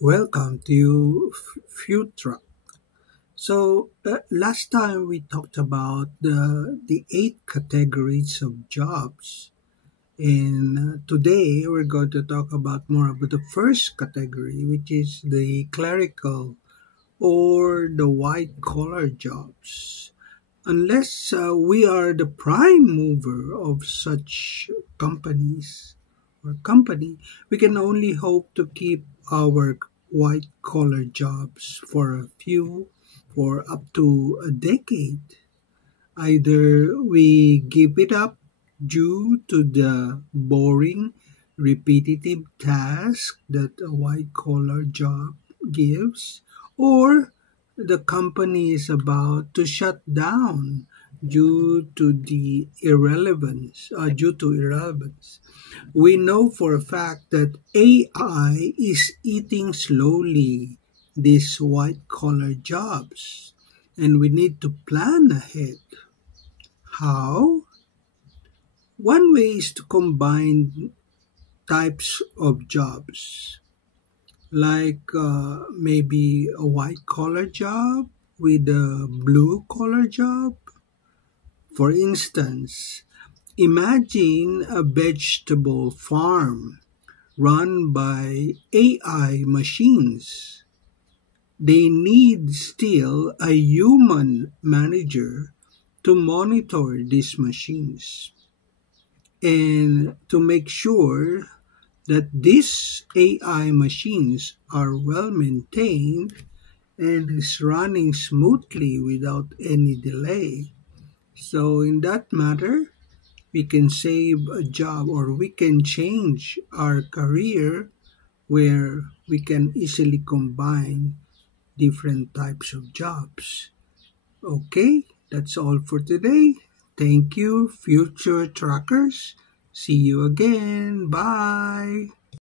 Welcome to Future. Last time we talked about the eight categories of jobs, and today we're going to talk about more about the first category, which is the clerical or the white collar jobs. Unless we are the prime mover of such companies or company, we can only hope to keep our white collar jobs for up to a decade. Either we give it up due to the boring, repetitive task that a white collar job gives, or the company is about to shut down due to irrelevance. We know for a fact that AI is eating slowly these white collar jobs, and we need to plan ahead. How? One way is to combine types of jobs, like maybe a white collar job with a blue collar job. For instance, imagine a vegetable farm run by AI machines. They need still a human manager to monitor these machines and to make sure that these AI machines are well maintained and is running smoothly without any delay. So in that matter, we can save a job or we can change our career where we can easily combine different types of jobs. Okay, that's all for today. Thank you, future trackers. See you again. Bye.